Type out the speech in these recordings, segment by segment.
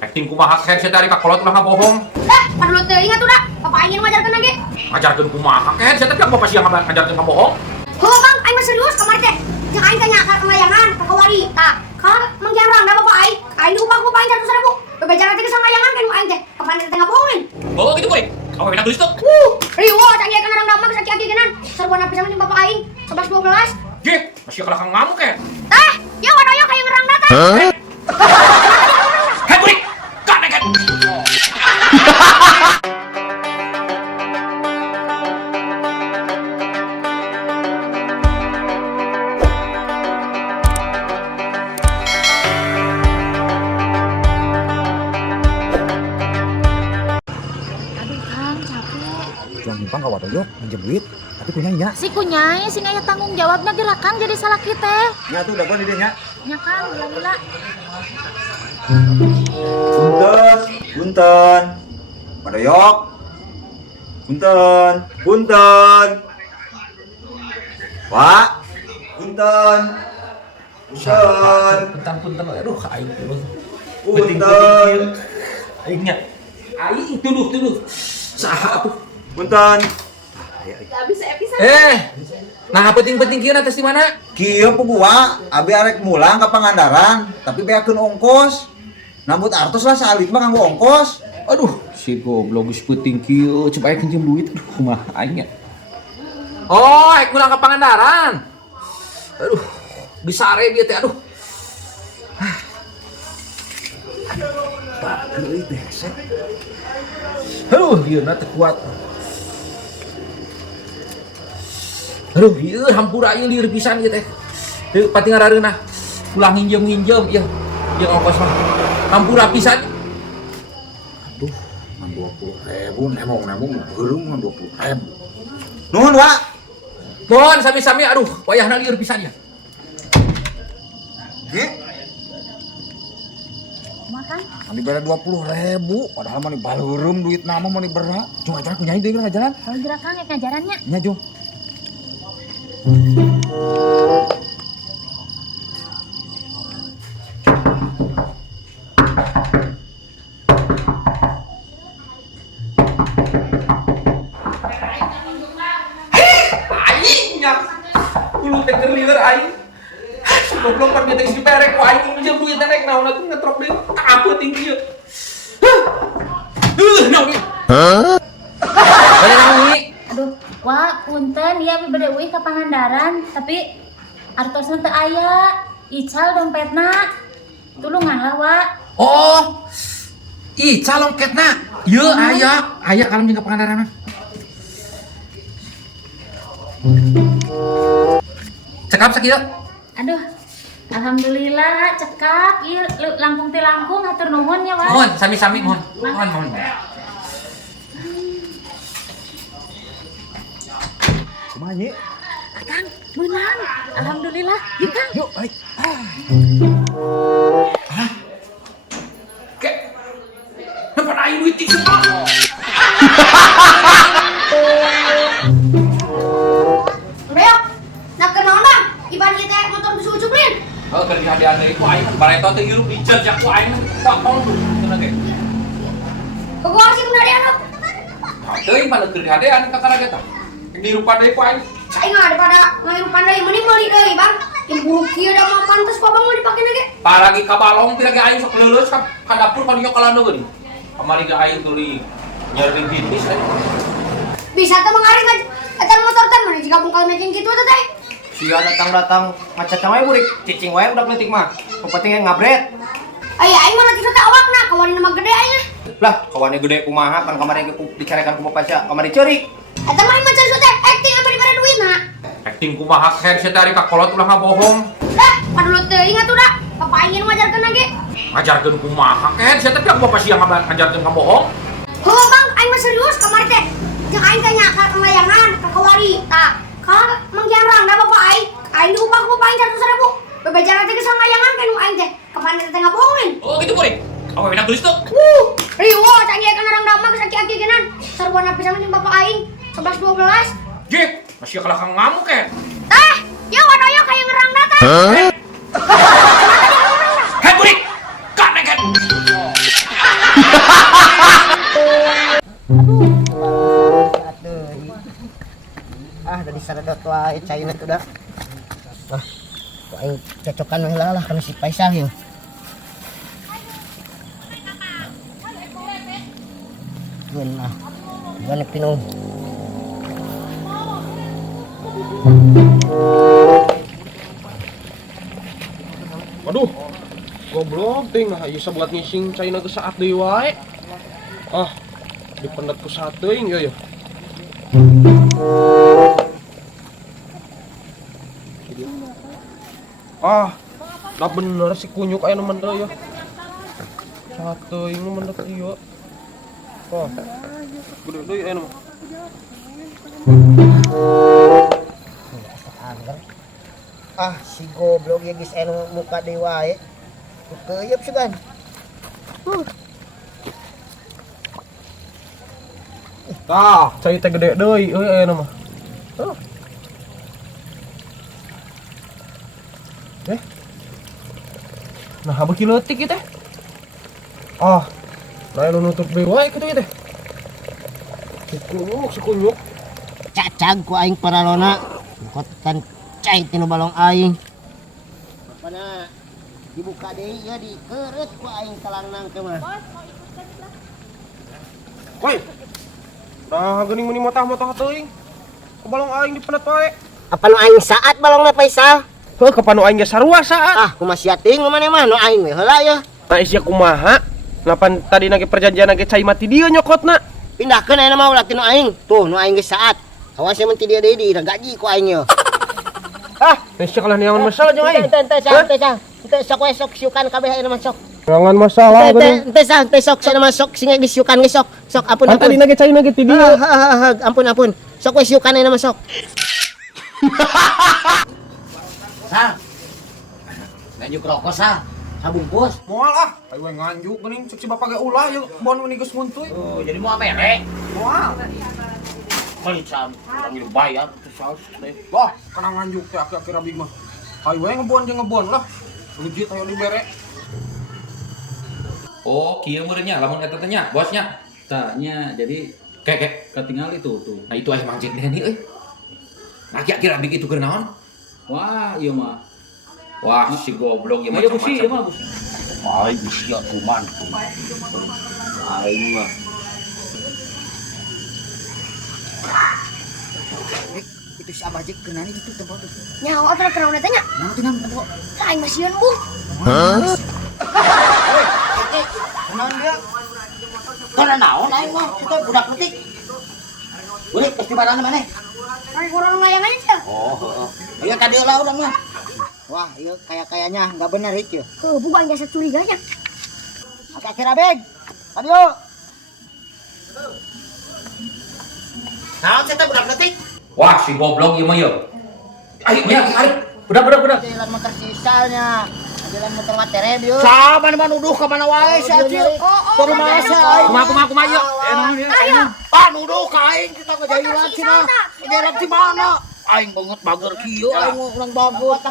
Acting kumaha kayak saya dari kakolot ulah bohong. Padahal teh ingat udah, bapak ingin ngajarkan lagi. Ngajarkeun kumaha kayak saya teh bapak siang ngajarkeun bohong. Oh bang, aing mah serius kemarin teh. Jeung aing teh nyakar kelayangan ka kawari. Tah, kan manggiarang da bapak aing. Aing diupah-upah aing 100.000. Bebejaran teh geus ngayangan kan aing teh. Kapan teh ngabohongin? Oh gitu boy. Kamu enak tulis tuh. Riwo canggih kan orang dama geus aki-aki genan. Sarwana pisan jeung bapak aing 11 12. Ge, masih kalah kang ngamuk kayak. Tah, ya wadoyo kayak ngerang da teh. Hei burik, kan. Aduh Kang, capek. Juang Impang kawa doyok minjem duit, tapi punya nya. Si kunyai sing aya tanggung jawabna geura Kang jadi salah kita. Nya tuh udah gua di dieu nya. Nya Kang, gila. Punten. Pak doyok. Punten. Pak. Punten. Punten, aduh aing tuh. Punten. Aingnya. Aing tuduh. Saha atuh? Punten. Nah penting-penting kieu teh di mana? Kieu pugua, abi arek mulang ka Pangandaran, tapi beakeun ongkos. Nambut artos lah salit mah kanggo ongkos. Aduh, si goblok geus peuting kieu, coba aya pinjem duit. Aduh, kumaha aing nya. Oh, ek mulang ka Pangandaran. Aduh, disare bieu teh aduh. Bageul euy besek. Aduh, dieuna teh kuat. Aduh, ieu hampura ieu lieur pisan ieu teh. Teu pati ngarareunah. Pulang nginjem ieu jeung ongkos mah. Hampura pisan. Aduh, ngan 20.000 nemong beureum ngan 20.000. Nuhun, Wak. Mohon sami-sami aduh, wayahna lieur pisan ya. Ge, Makan. kan dibere 20.000, padahal mah dibaleureum duit nama mah dibera. Cuma ajaran kunyai deui ngajaran. Kalau geura Kang ek ngajarannya. Nya, Jung. Aingnya. Ulu teh keur lieur aing. Goblok pan teh si perek ku aing minjem duit teh rek naon atuh ngetrok deui. Tak apeuting kieu. Naon ieu? Bade naon ieu? Aduh, Wak, punten ieu abi bade euy ka Pangandaran, tapi artosna teu aya. Ical dompetna. Tulunganlah, Wak. Oh. Ih, calongketna. Ieu aya kalem jeung ka Pangandaran. Cekap sakieu. Aduh, alhamdulillah cekap. Ieu langkung ti langkung hatur nuhun ya, Wak. Mohon sami-sami mohon. Mohon. Kumaha ye? Kang, menang. Alhamdulillah. Yuk, Kang. Yuk, ayo. Kek. Nempat aing duit di semua. Beok. Nak kenaon bang? Iban ieu teh motor geus ucuplin. Oh, keur dihadean deui ku aing bareto teh hirup dijajak ku aing potong tuh cenah ge. Keluar sih beneran lo. Teuing pada keur dihadean ka karage tah. Yang dirupan deui ku aing. Saya nggak daripada ngahirupan deui mending meuli deui bang. Yang buruk kieu da mah pantes kok bang mau dipake lagi. Paragi ka balong teh lagi aing sok leuleus ka dapur ka dieu kalando geuning. Kamari ge aing tuluy nyarikeun bisnis aing. Bisa tuh mengaring aja motor teh mana jika bungkal meceng gitu tuh teh. Sia datang macacang wae burik, cicing wae udah letik mah. Nu penting ngabret. Aya aing mah nanti teh awakna kawan nama gede aing. Lah, kawannya gede kumaha kan kamari ge dicarekan ku bapak sia, kamari ceurik. Eta mah mah cari teh acting apa dibere duitna. Acting kumaha kayak saya dari kakolot ulah bohong. Dah, padahal teh ingat udah. Bapak ingin ngajarkan lagi. Ngajarkeun kumaha kayak saya teh bapak siang ngajarkeun ka bohong. Oh bang, aing mah serius kemarin teh. Jeung aing teh nyakar kelayangan ka kawari. Tah, kan manggiarang da bapak aing. Aing diupah-upah aing 100.000. Bebejaran teh geus ngayangan kan aing teh. Kapan teh ngabohongin? Oh gitu boy. Kamu enak tulis tuh. Riwo canggih kan orang dama geus aki-aki genan. Sarwana pisan jeung bapak aing 11 12. Ge, masih kalah kang ngamuk kayak. Tah, ya wadoyo kayak ngerang da teh. Hei burik, kan. saredot wae caina teh da. Ah, aing cocokan heula lah kana si Faisal ieu. Benar. Gua pinung. Aduh, goblok ting nah ieu sabuat ngising caina geus saat deui wae. Ah, dipendet ku sateuing ieu. Ah, dah bener si kunyuk aya nu mendel ya. Sateuing nu mendet ieu. Oh, gede deui aya nu. Ah, si goblok ya geus anu muka deui wae. Keuyeup sugan. Tah, cai teh gede deui euy aya nu mah. Tuh. Nah, beuki leutik ieu teh. Ah, lain nu nutup deui wae kitu teh. Si kunyuk. Cacag ku aing paralona. Kotan cai tinu balong aing. Bapana dibuka deui ya dikeureut ku aing kalangnang teh mah. Woi. Nah, geuning meuni motah-motah teuing. Ku balong aing dipenet wae. Apa nu aing saat balongna Faisal? Heuh, kapanu aing ge sarua saat. Ah, kumaha sia teuing nu maneh mah nu aing we heula ya. Nah, isia kumaha? Napan tadi nage perjanjian nage cai mati dia nyokotna. Pindahkeun ayeuna mah ulah tinu aing. Tuh, nu aing geus saat. Awas mun ti dia deui gaji ku aing ye. Ah, sia kalah neangan masalah jeung aing. Teu sok we sok siukan kabeh ayeuna mah sok. Neangan masalah geuning. Teu sok sana mah sok singa disiukan geus sok. Sok ampun Kan tadi nage cai nage ti dia. Ampun. Sok we siukan ayeuna mah sok. Sal. Nganjuk rokok sal. Sabungkus. Moal ah, ayo we nganjuk geuning cek si bapak ge ulah ye bon meuni geus muntuy. Oh, jadi mau mere. Moal. Kencang, panggil bayar teh sal. Wah, kana nganjuk teh akhir-akhir abdi mah. Ayo we ngebon jeung ngebon lah. Lujit ayo dibere. Oh, kieu meureunnya lamun eta teh nya, bosnya. Tanya, jadi Kek, ketinggal itu tuh. nah itu aya Mang Jek Deni euy. Nah, kira-kira abdi kitu keur naon? Wah, iya mah. Wah, si goblok ieu Ayo busi, iya mah busi. Ai geus ya kuman. Aing mah. Itu si Abah Jek kenani itu tempat itu. Nyawa atuh keur urang tanya. Nah, itu nama tempat. Aing masieun, Bung. Kenaon dia? Karena naon aing mah kita budak leutik. Urik geus dibarana maneh. Rek urang ngayang aja cenah. Oh, heeh. Ieu tadi lah urang mah. Wah, ieu kaya-kayanya enggak bener ieu. Bukan jasa curiganya. Akhir abeg. Adio. Naon cenah budak leutik? Wah, si goblok ieu mah ye. Ayo, ayo. Budak. Jalan motor sisalnya. Jalan motor materi dia. Saban mah nuduh ka mana wae si Acil. Ke rumah saya. Kumaha ye. Ayo. Ah nuduh ka aing kita ngejailan cenah. Ngejelek di mana? Aing banget bager kieu aing urang bagus.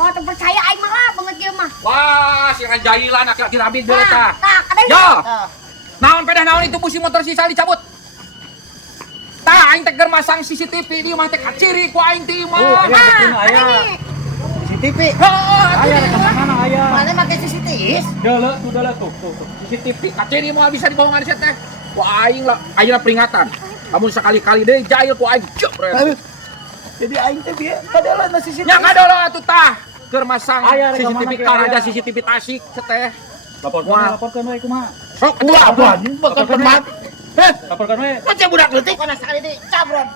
Mau teu percaya aing mah lah banget ieu mah. Wah, si ngajailan akhir-akhir abdi deui tah. Tah, kadang Yo. Naon pedah naon itu busi motor sisal dicabut. Tah aing teh keur masang CCTV di mah teh kaciri ku aing teh mah. CCTV. Aya rekaman mana aya? Mana make CCTV? Deuleu tuh. CCTV kaciri mah bisa dibolongan set teh. Ku aing lah ayeuna peringatan. Lamun sekali-kali deui jail ku aing jebret. Jadi aing teh bieu kadolan CCTV. Nya kadola atuh tah. Keur masang CCTV karaja CCTV Tasik teh. Laporkan we kumaha. Sok ulah Bukan teman. Laporkan we. Macam budak leutik mana sekali di cabron.